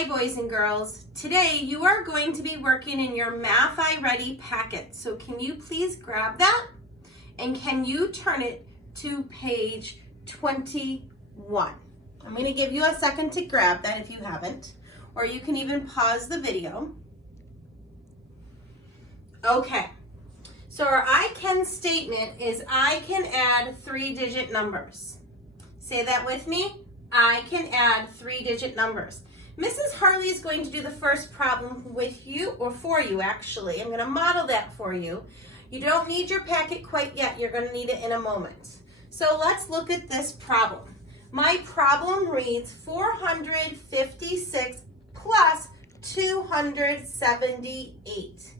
Hi boys and girls. Today you are going to be working in your Math iReady packet. So can you please grab that and can you turn it to page 21? I'm going to give you a second to grab that if you haven't, or you can even pause the video. Okay, so our I can statement is I can add 3-digit numbers. Say that with me. I can add 3-digit numbers. Mrs. Harley is going to do the first problem with you, or for you actually. I'm going to model that for you. You don't need your packet quite yet. You're going to need it in a moment. So let's look at this problem. My problem reads 456 plus 278.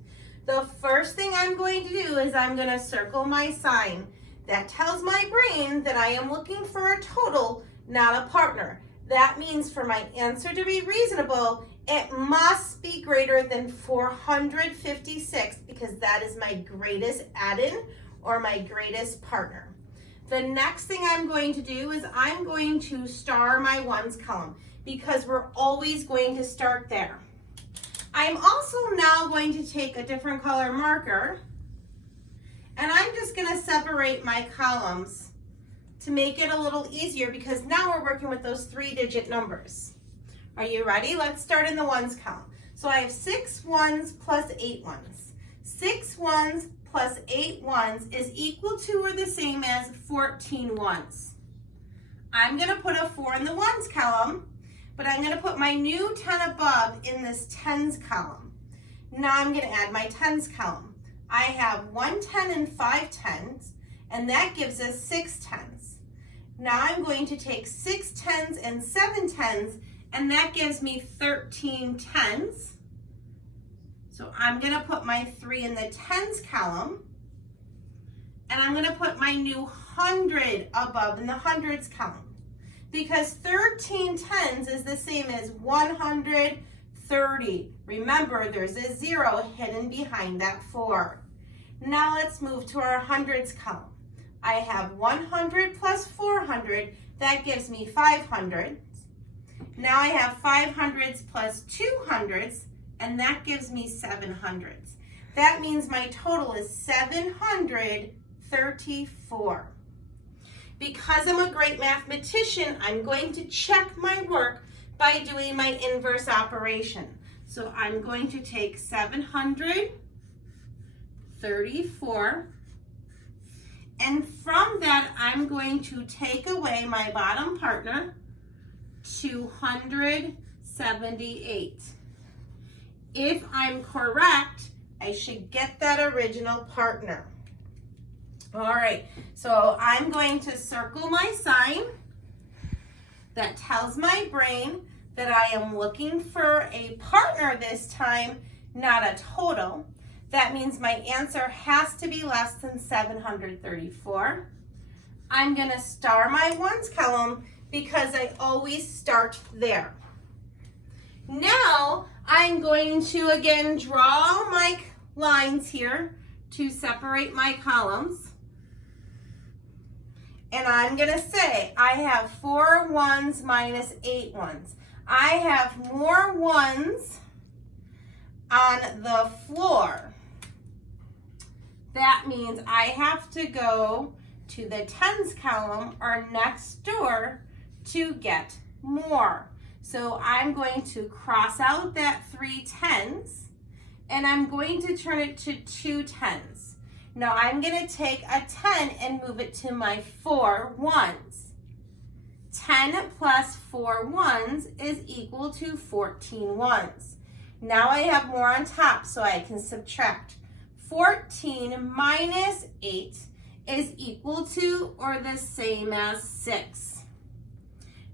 The first thing I'm going to do is I'm going to circle my sign. That tells my brain that I am looking for a total, not a partner. That means for my answer to be reasonable, it must be greater than 456 because that is my greatest add-in or my greatest partner. The next thing I'm going to do is I'm going to star my ones column because we're always going to start there. I'm also now going to take a different color marker and I'm just going to separate my columns to make it a little easier because now we're working with those 3-digit numbers. Are you ready? Let's start in the ones column. So I have 6 ones plus 8 ones. 6 ones plus 8 ones is equal to or the same as 14 ones. I'm going to put a 4 in the ones column, but I'm going to put my new 10 above in this tens column. Now I'm going to add my tens column. I have 1 10 and 5 tens, and that gives us 6 tens. Now I'm going to take 6 tens and 7 tens, and that gives me 13 tens. So I'm going to put my 3 in the tens column, and I'm going to put my new 100 above in the hundreds column. Because 13 tens is the same as 130. Remember, there's a 0 hidden behind that 4. Now let's move to our hundreds column. I have 100 plus 400, that gives me 500. Now I have 500s plus 200s, and that gives me 700s. That means my total is 734. Because I'm a great mathematician, I'm going to check my work by doing my inverse operation. So I'm going to take 734, and from that, I'm going to take away my bottom partner, 278. If I'm correct, I should get that original partner. All right, so I'm going to circle my sign. That tells my brain that I am looking for a partner this time, not a total. That means my answer has to be less than 734. I'm going to star my ones column because I always start there. Now I'm going to again draw my lines here to separate my columns. And I'm going to say I have 4 ones minus 8 ones. I have more ones on the floor. That means I have to go to the tens column or next door to get more. So I'm going to cross out that 3 tens and I'm going to turn it to 2 tens. Now I'm going to take a 10 and move it to my 4 ones. 10 plus 4 ones is equal to 14 ones. Now I have more on top so I can subtract. 14 minus 8 is equal to or the same as 6.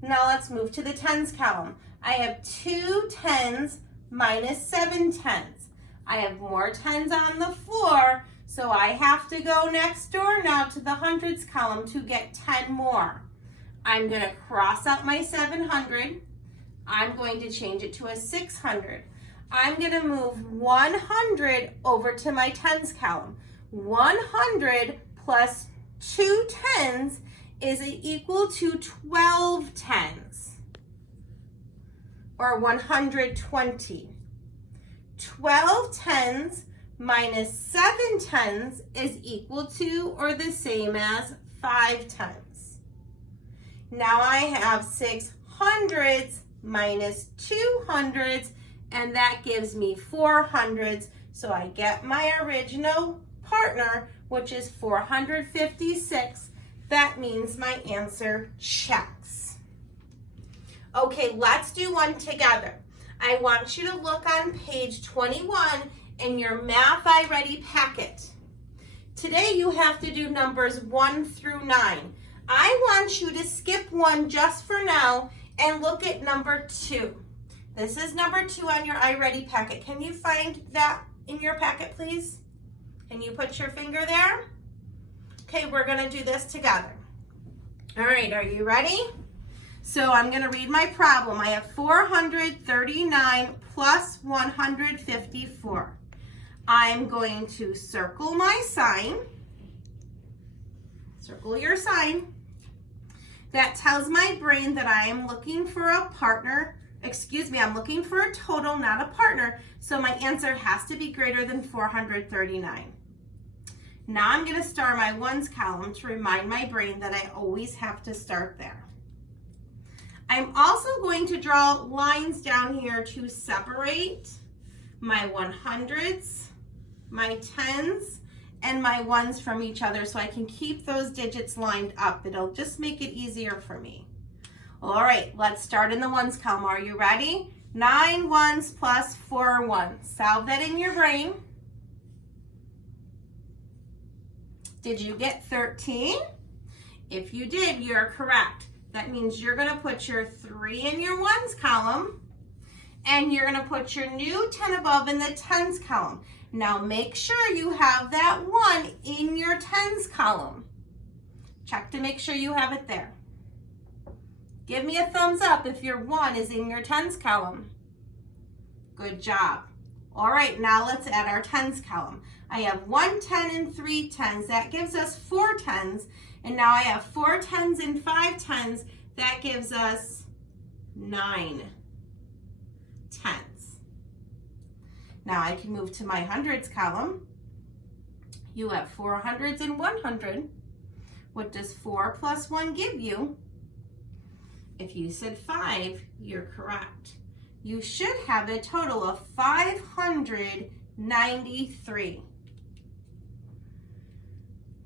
Now let's move to the tens column. I have 2 tens minus 7 tens. I have more tens on the floor, so I have to go next door now to the hundreds column to get 10 more. I'm going to cross out my 700. I'm going to change it to a 600. I'm going to move 100 over to my tens column. 100 plus 2 tens is equal to 12 tens. or 120? 12 tens minus 7 tens is equal to or the same as 5 tens. Now I have 6 hundredths minus 2 hundredths, and that gives me 4 hundredths. So I get my original partner, which is 456. That means my answer checks. Okay, let's do one together. I want you to look on page 21 in your Math I Ready packet. Today you have to do numbers 1 through 9. I want you to skip 1 just for now and look at number 2. This is number 2 on your I Ready packet. Can you find that in your packet, please? Can you put your finger there? Okay, we're going to do this together. All right, are you ready? So I'm going to read my problem. I have 439 plus 154. I'm going to circle my sign. Circle your sign. That tells my brain that I am looking for a partner. Excuse me, I'm looking for a total, not a partner. So my answer has to be greater than 439. Now I'm going to star my ones column to remind my brain that I always have to start there. I'm also going to draw lines down here to separate my 100ths, my 10s, and my ones from each other so I can keep those digits lined up. It'll just make it easier for me. All right, let's start in the ones column. Are you ready? 9 ones plus 4 ones. Solve that in your brain. Did you get 13? If you did, you're correct. That means you're going to put your 3 in your ones column, and you're going to put your new 10 above in the tens column. Now make sure you have that 1 in your tens column. Check to make sure you have it there. Give me a thumbs up if your 1 is in your tens column. Good job. All right, now let's add our tens column. I have 1 10 and 3 tens. That gives us 4 tens. And now I have 4 tens and 5 tens. That gives us 9 tens. Now I can move to my hundreds column. You have 4 hundreds and 100. What does 4 plus 1 give you? If you said 5, you're correct. You should have a total of 593.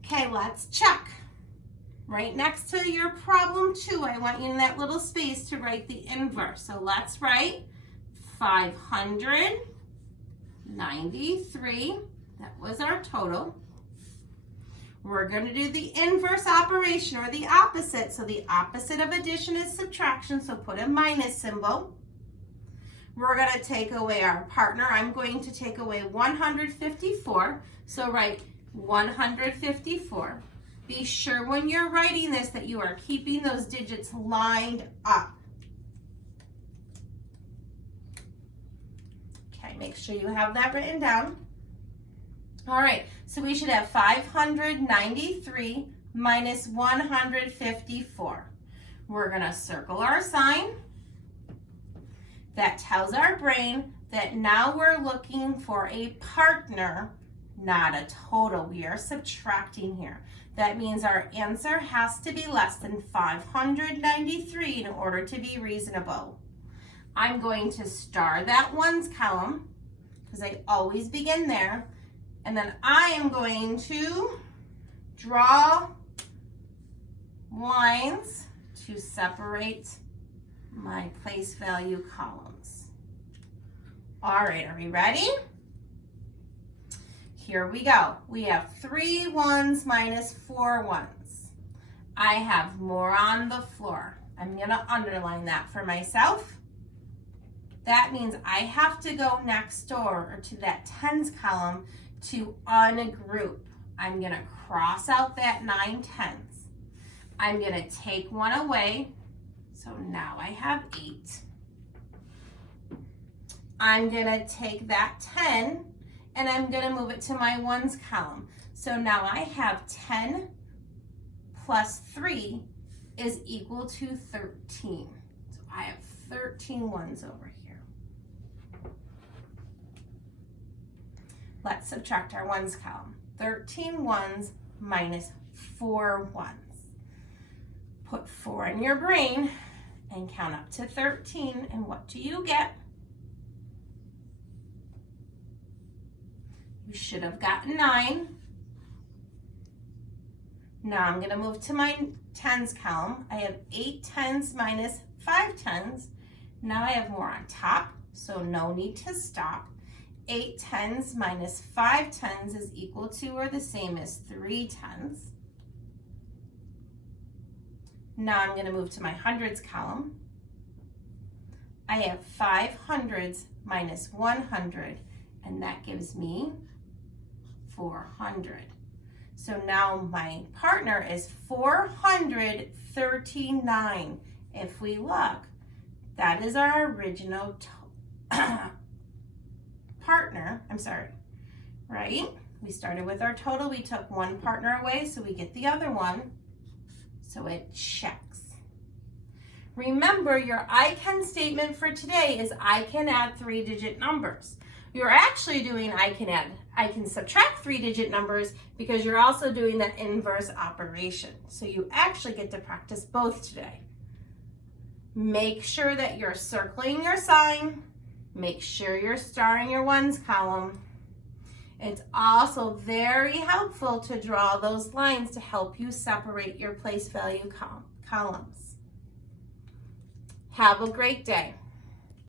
Okay, let's check. Right next to your problem 2, I want you in that little space to write the inverse. So let's write 593. That was our total. We're going to do the inverse operation, or the opposite. So the opposite of addition is subtraction, so put a minus symbol. We're going to take away our partner. I'm going to take away 154. So write 154. Be sure when you're writing this that you are keeping those digits lined up. Okay, make sure you have that written down. All right, so we should have 593 minus 154. We're going to circle our sign. That tells our brain that now we're looking for a partner, not a total. We are subtracting here. That means our answer has to be less than 593 in order to be reasonable. I'm going to star that ones column because I always begin there. And then I am going to draw lines to separate my place value columns. All right, are we ready? Here we go. We have 3 ones minus 4 ones. I have more on the floor. I'm going to underline that for myself. That means I have to go next door, or to that tens column, to ungroup. I'm going to cross out that 9 tens. I'm going to take 1 away. So now I have 8. I'm going to take that 10 and I'm going to move it to my ones column. So now I have 10 plus 3 is equal to 13. So I have 13 ones over here. Let's subtract our ones column. 13 ones minus 4 ones. Put 4 in your brain and count up to 13, and what do you get? You should have gotten 9. Now I'm going to move to my tens column. I have 8 tens minus 5 tens. Now I have more on top, so no need to stop. 8 tens minus 5 tens is equal to or the same as 3 tens. Now I'm going to move to my hundreds column. I have 5 hundreds minus 100, and that gives me 400. So now my partner is 439. If we look, that is our original partner. Right? We started with our total. We took one partner away, so we get the other one. So it checks. Remember, your I can statement for today is I can add 3-digit numbers. You're actually doing I can subtract 3-digit numbers because you're also doing that inverse operation. So you actually get to practice both today. Make sure that you're circling your sign. Make sure you're starring your ones column. It's also very helpful to draw those lines to help you separate your place value columns. Have a great day.